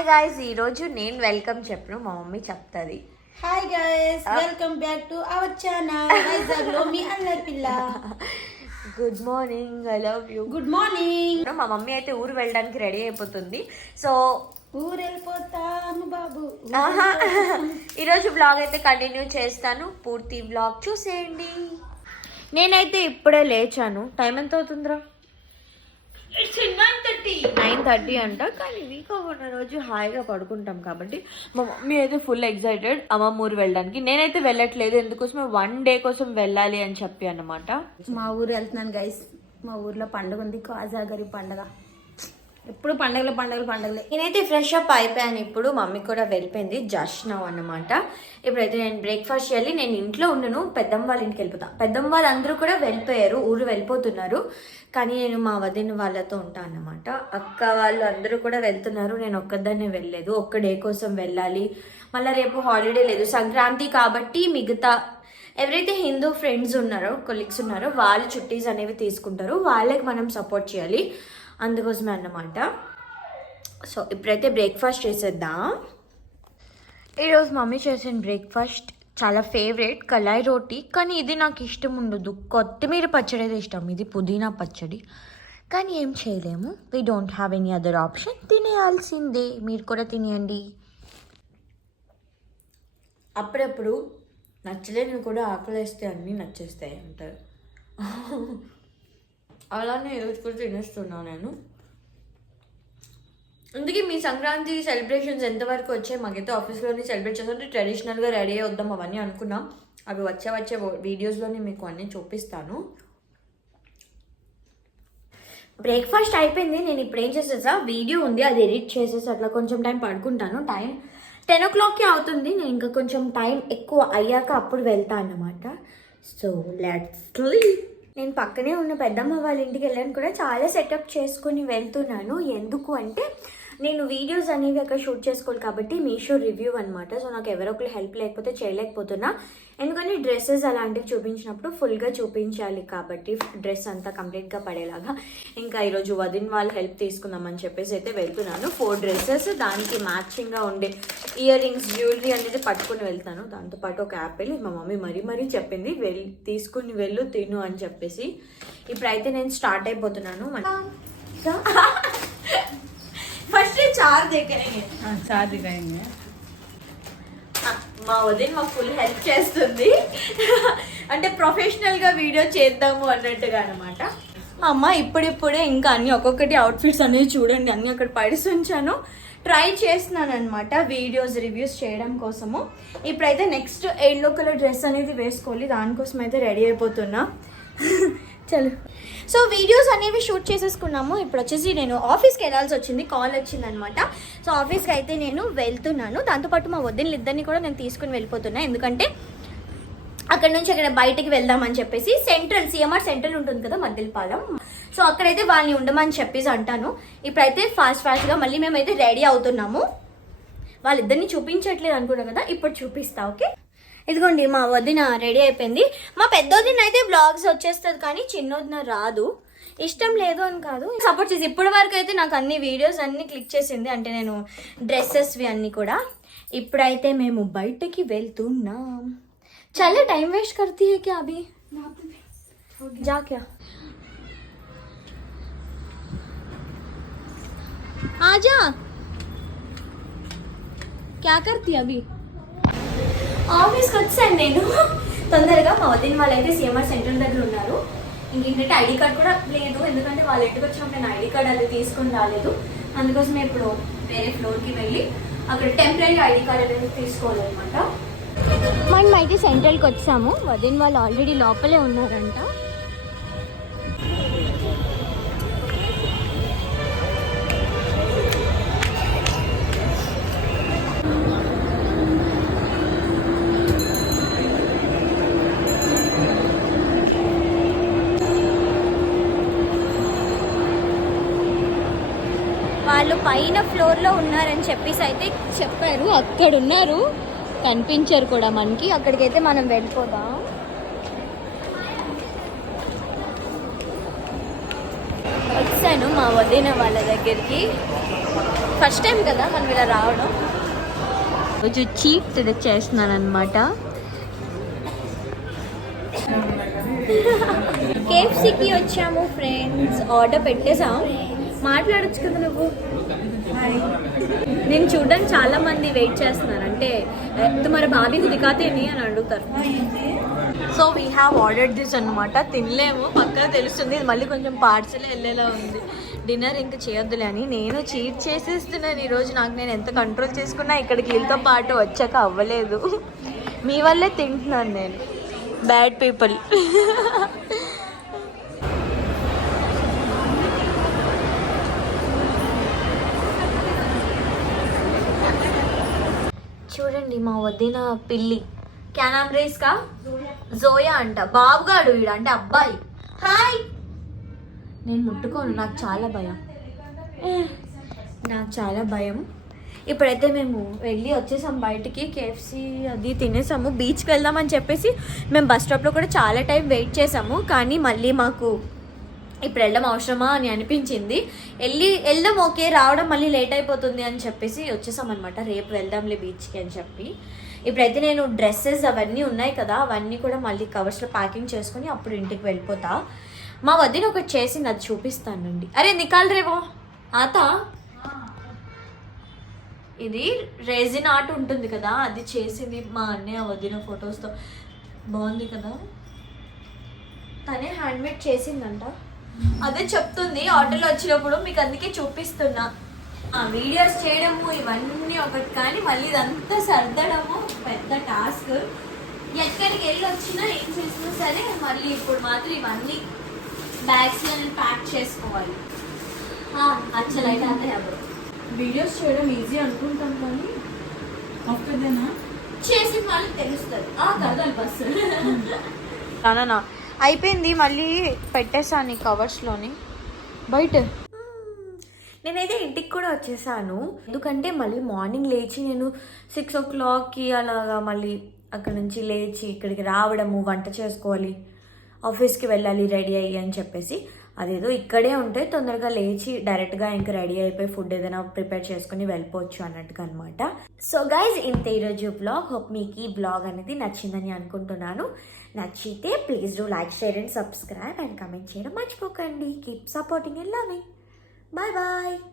Hi guys, ఈరోజు నేను welcome చెప్పను, మా మమ్మీ చెప్తుంది. Hi guys, welcome back to our channel Vizag లో మీ అల్లరి పిల్ల. Good morning, I love you. Good morning. మా మమ్మీ అయితే ఊరు వెళ్ళడానికి రెడీ అయిపోతుంది. సో ఊరు వెళ్ళిపోతాము బాబు. ఈరోజు వ్లాగ్ అయితే కంటిన్యూ చేస్తాను, పూర్తి వ్లాగ్ చూసేయండి. నేనైతే ఇప్పుడే లేచాను. టైం ఎంత అవుతుందిరా? 9:30 అంట. కానీ వీక్ ఉన్న రోజు హాయిగా పడుకుంటాం కాబట్టి మా మమ్మీ అయితే ఫుల్ ఎక్సైటెడ్ అమ్మమ్మ ఊరు వెళ్ళడానికి. నేనైతే వెళ్ళట్లేదు, ఎందుకోసం 1 డే కోసం వెళ్ళాలి అని చెప్పి అన్నమాట. మా ఊరు వెళ్తున్నాను గైస్. మా ఊర్లో పండుగ ఉంది, కాజాగరి పండుగ. ఎప్పుడు పండుగలే. నేనైతే ఫ్రెష్ అప్ అయిపోయాను. ఇప్పుడు మమ్మీ కూడా వెళ్ళిపోయింది, జస్ట్ నౌ అన్నమాట. ఇప్పుడైతే నేను బ్రేక్ఫాస్ట్ చేయాలి. నేను ఇంట్లో ఉండను, పెద్దమ్మ వాళ్ళ ఇంటికి వెళ్ళిపోతాను. పెద్దమ్మ వాళ్ళు అందరూ కూడా వెళ్ళిపోయారు, ఊరు వెళ్ళిపోతున్నారు. కానీ నేను మా వదిన వాళ్ళతో ఉంటాను అన్నమాట. అక్క వాళ్ళు అందరూ కూడా వెళ్తున్నారు, నేను ఒక్కదాన్నే వెళ్ళలేదు. ఒక్క డే కోసం వెళ్ళాలి. మళ్ళీ రేపు హాలిడే లేదు, సంక్రాంతి కాబట్టి మిగతా ఎవరైతే హిందూ ఫ్రెండ్స్ ఉన్నారో, కొలీగ్స్ ఉన్నారో వాళ్ళు చుట్టీస్ అనేవి తీసుకుంటారు, వాళ్ళకి మనం సపోర్ట్ చేయాలి. అందుకోసమే అన్నమాట. సో ఇప్పుడైతే బ్రేక్ఫాస్ట్ చేసేద్దాం. ఈరోజు మమ్మీ చేసిన బ్రేక్ఫాస్ట్ చాలా ఫేవరెట్, కళాయి రోటీ. కానీ ఇది నాకు ఇష్టం ఉండదు, కొత్తిమీర పచ్చడి అయితే ఇష్టం, ఇది పుదీనా పచ్చడి. కానీ ఏం చేయలేము, we don't have any other option, తినేయాల్సిందే. మీరు కూడా తినేయండి. అప్పుడప్పుడు నచ్చలేనివి కూడా ఆకలిస్తే అన్నీ నచ్చేస్తాయి అంటారు. అలానే ఈరోజు కూడా తినేస్తున్నాను నేను. అందుకే మీ సంక్రాంతి సెలబ్రేషన్స్ ఎంతవరకు వచ్చాయి? మాకైతే ఆఫీస్లోనే సెలబ్రేట్ చేస్తుంటే ట్రెడిషనల్గా రెడీ అయ్యి వద్దాం అవన్నీ అనుకున్నాం. అవి వచ్చే వీడియోస్లోనే మీకు అన్నీ చూపిస్తాను. బ్రేక్ఫాస్ట్ అయిపోయింది. నేను ఇప్పుడు ఏం చేసేసా, వీడియో ఉంది అది ఎడిట్ చేసేసి అట్లా కొంచెం టైం పడుకుంటాను. టైం 10 o'clockకి అవుతుంది. నేను ఇంకా కొంచెం టైం ఎక్కువ అయ్యాక అప్పుడు వెళ్తాను అన్నమాట. So let's sleep. నేను పక్కనే ఉన్న పెద్దమ్మ వాళ్ళ ఇంటికి వెళ్ళాను కూడా, చాలా సెటప్ చేసుకుని వెళ్తున్నాను. ఎందుకు అంటే నేను వీడియోస్ అనేవి అక్కడ షూట్ చేసుకోవాలి కాబట్టి, మీషో రివ్యూ అనమాట. సో నాకు ఎవరో ఒకరు హెల్ప్ లేకపోతే చేయలేకపోతున్నా. ఎందుకంటే డ్రెస్సెస్ అలాంటివి చూపించినప్పుడు ఫుల్గా చూపించాలి కాబట్టి, డ్రెస్ అంతా కంప్లీట్గా పడేలాగా. ఇంకా ఈరోజు వదిన వాళ్ళు హెల్ప్ తీసుకుందామని చెప్పేసి అయితే వెళ్తున్నాను. 4 డ్రెస్సెస్, దానికి మ్యాచింగ్గా ఉండే ఇయర్ రింగ్స్, జ్యువెలరీ అనేది పట్టుకుని వెళ్తాను. దాంతోపాటు ఒక యాపిల్ మా మమ్మీ మరీ చెప్పింది, తీసుకుని వెళ్ళు తిను అని చెప్పేసి. ఇప్పుడైతే నేను స్టార్ట్ అయిపోతున్నాను. ఫస్ట్ చార్ దిగాయండి. మా వదిన మాకు ఫుల్ హెల్ప్ చేస్తుంది, అంటే ప్రొఫెషనల్గా వీడియో చేద్దాము అన్నట్టుగా అనమాట. అమ్మ ఇప్పుడిప్పుడే ఇంకా అన్ని ఒక్కొక్కటి అవుట్ఫిట్స్ అనేవి చూడండి, అన్ని అక్కడ పడిసి ఉంచాను. ట్రై చేస్తున్నాను అనమాట వీడియోస్ రివ్యూస్ చేయడం కోసము. ఇప్పుడైతే నెక్స్ట్ ఎల్లో కలర్ డ్రెస్ అనేది వేసుకోవాలి, దానికోసం అయితే రెడీ అయిపోతున్నా. చలో, సో వీడియోస్ అనేవి షూట్ చేసేసుకున్నాము. ఇప్పుడు వచ్చేసి నేను ఆఫీస్కి వెళ్ళాల్సి వచ్చింది, కాల్ వచ్చిందనమాట. సో ఆఫీస్కి అయితే నేను వెళ్తున్నాను. దాంతోపాటు మా వదినలు ఇద్దరిని కూడా నేను తీసుకుని వెళ్ళిపోతున్నా, ఎందుకంటే అక్కడ నుంచి అక్కడ బయటకి వెళ్దామని చెప్పేసి. సిఎంఆర్ సెంట్రల్ ఉంటుంది కదా మద్దిలపాలెం, సో అక్కడైతే వాళ్ళని ఉండమని చెప్పేసి అంటాను. ఇప్పుడైతే ఫాస్ట్గా మళ్ళీ మేమైతే రెడీ అవుతున్నాము. వాళ్ళిద్దరిని చూపించట్లేదు అనుకున్నా కదా, ఇప్పుడు చూపిస్తా. ఓకే, ఇదిగోండి మా వదిన రెడీ అయిపోయింది. మా పెద్దోదిన అయితే బ్లాగ్స్ వచ్చేస్తుంది, కానీ చిన్నోదిన రాదు. ఇష్టం లేదు అని కాదు, సపోర్ట్ చేసి ఇప్పటి వరకు అయితే నాకు అన్ని వీడియోస్ అన్ని క్లిక్ చేసింది, అంటే నేను డ్రెస్సెస్వి అన్నీ కూడా. ఇప్పుడైతే మేము బయటకి వెళ్తున్నాం. చాలా టైం వేస్ట్ కర్తీ హై క్యా అభి जा क्या आजा क्या करती अभी. ఆఫీస్కి వచ్చాను నేను తొందరగా. మా వదిన వాళ్ళైతే సిఎంఆర్ సెంటర్ దగ్గర ఉన్నారు. ఇంకేంటంటే ఐడి కార్డ్ కూడా లేదు, ఎందుకంటే వాళ్ళు ఎట్టుకు వచ్చినప్పుడు నేను ఐడి కార్డ్ అది తీసుకుని రాలేదు. అందుకోసమే ఇప్పుడు వేరే ఫ్లోర్కి వెళ్ళి అక్కడ టెంపరీ ఐడి కార్డ్ అనేది తీసుకోవాలన్నమాట. మనం అయితే సెంట్రల్కి వచ్చాము. వదిన వాళ్ళు ఆల్రెడీ లోపలే ఉన్నారంట. వాళ్ళు పైన ఫ్లోర్లో ఉన్నారని చెప్పేసి అయితే చెప్పారు, అక్కడ ఉన్నారు, కనిపించారు కూడా మనకి. అక్కడికైతే మనం వెళ్ళిపోదాం. వచ్చాను మా వదిన వాళ్ళ దగ్గరికి. ఫస్ట్ టైం కదా మనం ఇలా రావడం. రోజు చీట్ చేస్తున్నాను అనమాట. కేఎఫ్సీకి వచ్చాము ఫ్రెండ్స్, ఆర్డర్ పెట్టేసాం. మాట్లాడొచ్చు కదా నువ్వు. నేను చూడడానికి చాలా మంది వెయిట్ చేస్తున్నారు, అంటే తుమార భాబీ దికాతేని అని అడుగుతారు. So we have ordered this అనమాట. తినలేము, పక్కా తెలుస్తుంది. ఇది మళ్ళీ కొంచెం పార్సల్ వెళ్ళేలా ఉంది. డిన్నర్ ఇంకా చేయొద్దులే అని నేను చీట్ చేసేస్తున్నాను ఈరోజు. నాకు నేను ఎంత కంట్రోల్ చేసుకున్నా ఇక్కడికి వీళ్ళతో పాటు వచ్చాక అవ్వలేదు. మీ వల్లే తింటున్నాను నేను. Bad people. చూడండి మా వదిన పిల్లి. క్యానామ్ రేస్ కా జోయా అంట. బాబుగాడు వీడు అంటే అబ్బాయి. హాయ్. నేను ముట్టుకోను, నాకు చాలా భయం. నాకు చాలా భయం. ఇప్పుడైతే మేము వెళ్ళి వచ్చేసాం బయటికి. కేఎఫ్సీ అది తినేసాము. బీచ్కి వెళ్దామని చెప్పేసి మేము బస్ స్టాప్లో కూడా చాలా టైం వెయిట్ చేసాము. కానీ మళ్ళీ మాకు ఇప్పుడు వెళ్ళడం అవసరమా అని అనిపించింది. వెళ్దాం ఓకే, రావడం మళ్ళీ లేట్ అయిపోతుంది అని చెప్పేసి వచ్చేసాం అనమాట. రేపు వెళ్దాంలే బీచ్కి అని చెప్పి. ఇప్పుడైతే నేను డ్రెస్సెస్ అవన్నీ ఉన్నాయి కదా, అవన్నీ కూడా మళ్ళీ కవర్స్లో ప్యాకింగ్ చేసుకుని అప్పుడు ఇంటికి వెళ్ళిపోతా. మా వదిన ఒకటి చేసింది, అది చూపిస్తానండి. అరే నికాల్ రేవో ఆత. ఇది రెజిన్ ఆర్ట్ ఉంటుంది కదా, అది చేసింది మా అన్నయ్య వదిన ఫొటోస్తో. బాగుంది కదా, తనే హ్యాండ్మేడ్ చేసిందంట. అదే చెప్తుంది ఆర్డర్లో వచ్చినప్పుడు, మీకు అందుకే చూపిస్తున్నా. వీడియోస్ చేయడము ఇవన్నీ ఒకటి, కానీ మళ్ళీ ఇదంతా సర్దడము పెద్ద టాస్క్. ఎక్కడికి వెళ్ళి వచ్చినా ఏం చేసినా సరే మళ్ళీ ఇప్పుడు మాత్రం ఇవన్నీ బ్యాగ్స్లో ప్యాక్ చేసుకోవాలి. అచ్చలైతే అంతే. వీడియోస్ చేయడం ఈజీ అనుకుంటాం కానీ ఒక్కదేనా చేసి మళ్ళీ తెలుస్తుంది. కదలు బస్సు రానా అయిపోయింది. మళ్ళీ పెట్టేసాను ఈ కవర్స్లోని బయట. నేనైతే ఇంటికి కూడా వచ్చేసాను, ఎందుకంటే మళ్ళీ మార్నింగ్ లేచి నేను 6 o'clockకి అలాగా మళ్ళీ అక్కడ నుంచి లేచి ఇక్కడికి రావడము, వంట చేసుకోవాలి, ఆఫీస్కి వెళ్ళాలి రెడీ అయ్యి అని చెప్పేసి. అదేదో ఇక్కడే ఉంటే తొందరగా లేచి డైరెక్ట్గా ఇంకా రెడీ అయిపోయి ఫుడ్ ఏదైనా ప్రిపేర్ చేసుకుని వెళ్ళిపోవచ్చు అన్నట్టుగా అనమాట. సో గైజ్ ఇంతే ఈరోజు బ్లాగ్. హోప్ మీకు ఈ బ్లాగ్ అనేది నచ్చిందని అనుకుంటున్నాను. నచ్చితే please do like, share and subscribe and comment చేయడం మర్చిపోకండి. Keep supporting and loving. Bye bye.